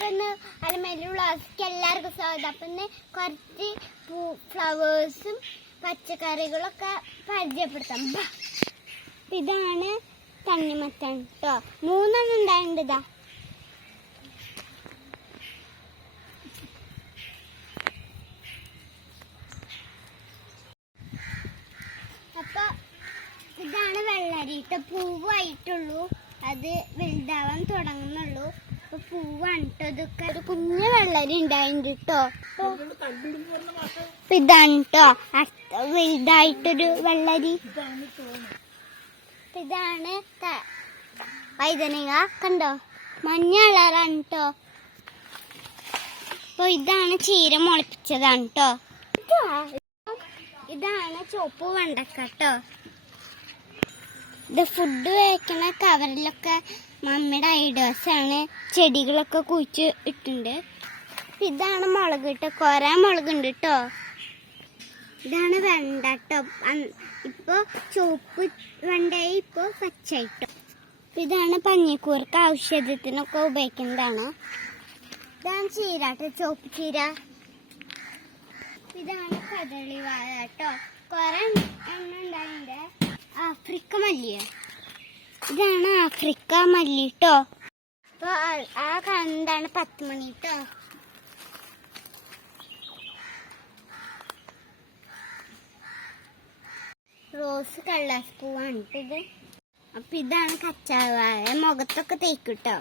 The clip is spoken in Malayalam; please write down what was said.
അപ്പം അല്ല അലമേലി ആസ്ക്ക് എല്ലാവർക്കും സ്വാഗതം. അപ്പം കുറച്ച് പൂ ഫ്ലവേഴ്സും പച്ചക്കറികളൊക്കെ പരിചയപ്പെടുത്താം. ഇതാണ് തണ്ണിമത്തൻ കേട്ടോ മൂന്നെണ്ണം ഉണ്ടായിട്ടുണ്ട് അപ്പോൾ ഇതാണ് വെള്ളരി. പൂവായിട്ടുള്ളൂ. അത് വലുതാവാൻ തുടങ്ങുന്നുള്ളൂ. പൂവാണ് ട്ടോ ഇതൊക്കെ. ഒരു കുഞ്ഞു വെള്ളരി ഉണ്ടായിട്ടുണ്ട് കേട്ടോ ഇതാണ് ട്ടോ. അടുത്ത വലുതായിട്ടൊരു വെള്ളരി. ഇതാണ് ത- കണ്ടോ? മഞ്ഞ കളറാണ് കേട്ടോ അപ്പൊ ഇതാണ് ചീര മുളപ്പിച്ചതാണ് കേട്ടോ ഇതാണ് ചുവപ്പ് വെണ്ടക്ക കേട്ടോ ഇത് ഫുഡ് കഴിക്കണ കവറിലൊക്കെ മമ്മിയുടെ ഐഡിയാസ് ആണ്. ചെടികളൊക്കെ കുഴിച്ച് ഇട്ടുണ്ട് ഇതാണ് മുളക് കേട്ടോ കുറെ മുളക് ഉണ്ട് കേട്ടോ ഇതാണ് വെണ്ട കേട്ടോ ഇപ്പോൾ ഇപ്പൊ ചുവപ്പ് വെണ്ടയായി ഇപ്പോൾ പച്ചായിട്ടോ ഇതാണ് പഞ്ഞിക്കൂർക്ക് ഔഷധത്തിനൊക്കെ ഉപയോഗിക്കുന്നതാണ്. ഇതാണ് ചീര കേട്ടോ ചുവപ്പ് ചീര. ഇതാണ് കദളി വാഴ കേട്ടോ കുറേ എണ്ണം മല്ലിയ ഇതാണ് ആഫ്രിക്ക മല്ലി കേട്ടോ അപ്പൊ ആ- കണ്ടാണ് പത്ത് മണി കേട്ടോ റോസ് കള്ളാസ് പൂവാണ് ഇത്. അപ്പൊ ഇതാണ് കച്ചാവായ. മുഖത്തൊക്കെ തേക്കും കേട്ടോ